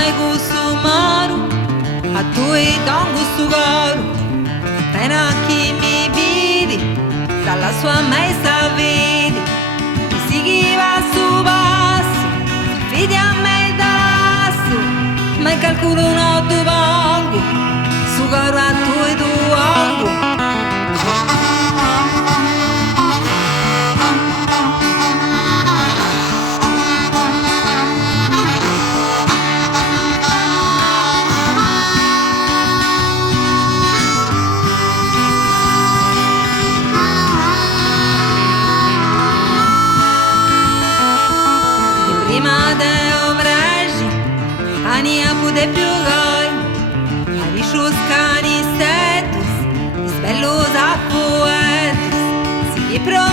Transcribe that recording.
mai gusto maro, a tu e don gusto caro. Appena chi mi vidi, dalla sua maestra vedi, mi si va su basso, fidi a me dasso, ma calcolo un otto vango, su caro a tu e tu vango. Ania pude più gai, arishus canistetus, spellos apoetus, si pro